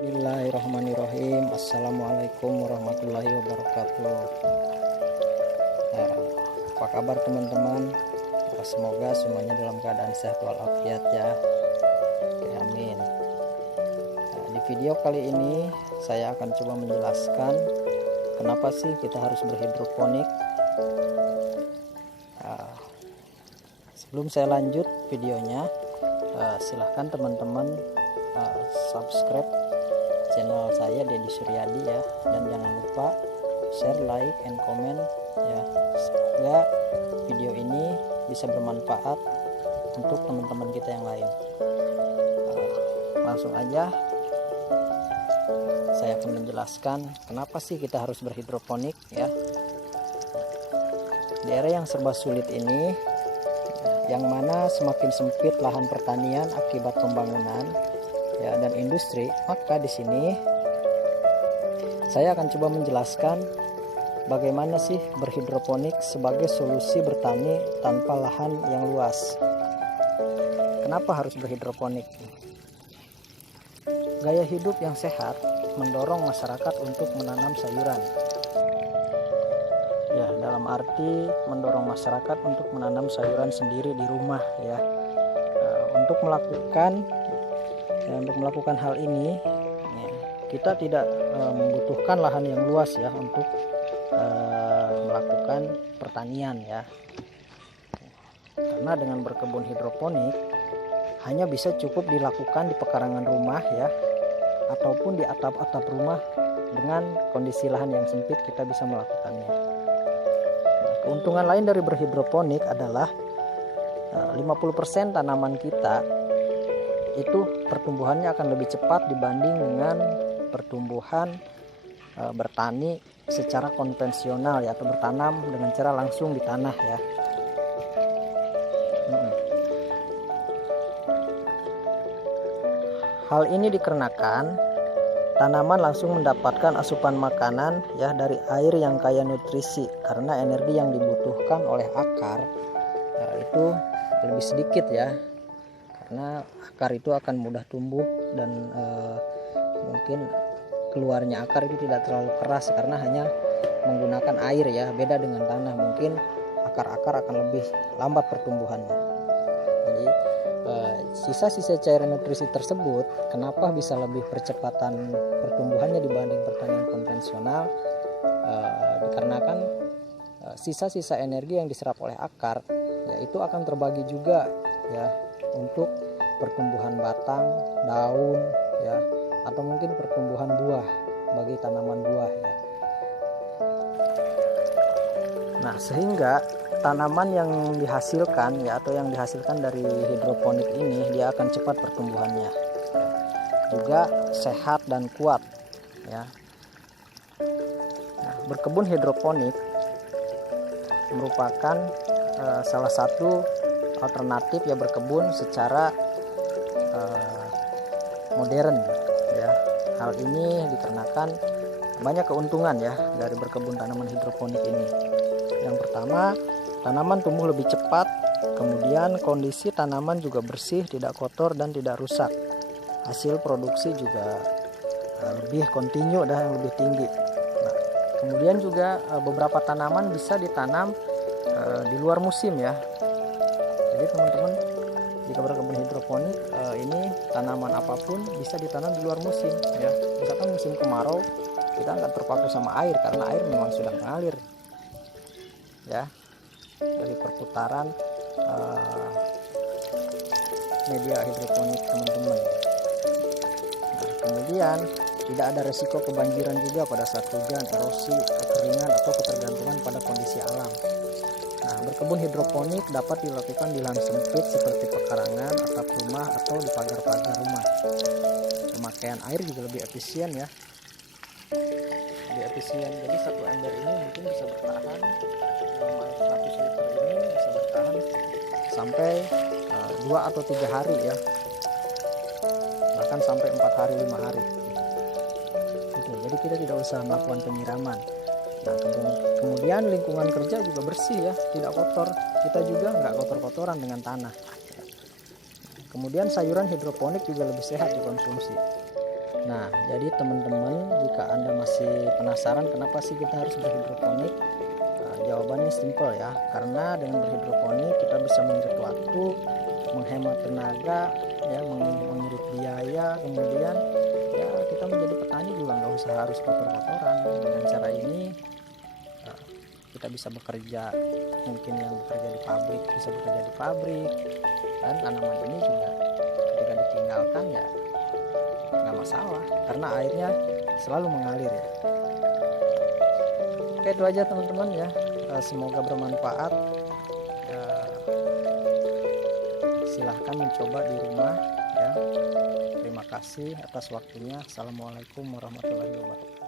Bismillahirrahmanirrahim. Assalamualaikum warahmatullahi wabarakatuh. Apa kabar teman-teman? Semoga semuanya dalam keadaan sehat walafiat ya. Amin. Di video kali ini saya akan coba menjelaskan kenapa sih kita harus berhidroponik. Sebelum saya lanjut videonya, silahkan teman-teman subscribe channel saya Deddy Suryadi ya, dan jangan lupa share, like, and comment ya. Semoga video ini bisa bermanfaat untuk teman-teman kita yang lain. Langsung aja saya akan menjelaskan kenapa sih kita harus berhidroponik ya. Di era yang serba sulit ini, yang mana semakin sempit lahan pertanian akibat pembangunan ya dan industri, maka di sini saya akan coba menjelaskan bagaimana sih berhidroponik sebagai solusi bertani tanpa lahan yang luas. Kenapa harus berhidroponik? Gaya hidup yang sehat mendorong masyarakat untuk menanam sayuran. Ya, dalam arti mendorong masyarakat untuk menanam sayuran sendiri di rumah ya. Untuk melakukan hal ini ya, kita tidak membutuhkan lahan yang luas ya untuk melakukan pertanian ya. Karena dengan berkebun hidroponik hanya bisa cukup dilakukan di pekarangan rumah ya, ataupun di atap-atap rumah. Dengan kondisi lahan yang sempit kita bisa melakukannya. Keuntungan lain dari berhidroponik adalah 50% tanaman kita itu pertumbuhannya akan lebih cepat dibanding dengan pertumbuhan bertani secara konvensional ya, atau bertanam dengan cara langsung di tanah ya. Hal ini dikarenakan tanaman langsung mendapatkan asupan makanan ya dari air yang kaya nutrisi, karena energi yang dibutuhkan oleh akar itu lebih sedikit ya, karena akar itu akan mudah tumbuh dan mungkin keluarnya akar itu tidak terlalu keras karena hanya menggunakan air ya, beda dengan tanah, mungkin akar-akar akan lebih lambat pertumbuhannya. Jadi sisa-sisa cairan nutrisi tersebut kenapa bisa lebih percepatan pertumbuhannya dibanding pertanian konvensional, dikarenakan sisa-sisa energi yang diserap oleh akar ya itu akan terbagi juga ya untuk pertumbuhan batang, daun ya, atau mungkin pertumbuhan buah bagi tanaman buah ya. Nah, sehingga tanaman yang dihasilkan ya, atau yang dihasilkan dari hidroponik ini, dia akan cepat pertumbuhannya ya. Juga sehat dan kuat ya. Nah, berkebun hidroponik merupakan salah satu alternatif ya berkebun secara modern ya. Hal ini dikarenakan banyak keuntungan ya dari berkebun tanaman hidroponik ini. Yang pertama, tanaman tumbuh lebih cepat, kemudian kondisi tanaman juga bersih, tidak kotor dan tidak rusak. Hasil produksi juga lebih kontinu dan lebih tinggi. Nah, kemudian juga beberapa tanaman bisa ditanam di luar musim ya. Jadi teman-teman, jika berkebun hidroponik ini tanaman apapun bisa ditanam di luar musim ya. Misalkan musim kemarau kita nggak terpaku sama air karena air memang sudah mengalir ya dari perputaran media hidroponik teman-teman. Nah, kemudian tidak ada resiko kebanjiran juga pada saat hujan, erosi, kekeringan atau ketergantungan pada kondisi alam. Nah, berkebun hidroponik dapat dilakukan di lahan sempit seperti pekarangan, atap rumah, atau di pagar-pagar rumah. Pemakaian air juga lebih efisien ya. Lebih efisien. Jadi satu ember ini mungkin bisa bertahan, 100 liter ini bisa bertahan sampai 2 atau 3 hari ya. Bahkan sampai 4 hari, 5 hari. Oke, jadi kita tidak usah melakukan penyiraman. Nah, kemudian lingkungan kerja juga bersih ya, tidak kotor. Kita juga nggak kotor-kotoran dengan tanah. Kemudian sayuran hidroponik juga lebih sehat dikonsumsi. Nah, jadi teman-teman, jika Anda masih penasaran kenapa sih kita harus berhidroponik, jawabannya simpel ya, karena dengan berhidroponik kita bisa mengirit waktu, menghemat tenaga, ya, mengirit biaya, kemudian ya kita menjadi petani juga nggak usah harus kotor-kotoran. Dengan cara ini kita bisa bekerja, mungkin yang bekerja di pabrik bisa bekerja di pabrik, dan tanaman ini juga ketika ditinggalkan ya nggak masalah karena airnya selalu mengalir ya. Oke, itu aja teman-teman ya. Semoga bermanfaat. Silahkan mencoba di rumah ya. Terima kasih atas waktunya. Assalamualaikum warahmatullahi wabarakatuh.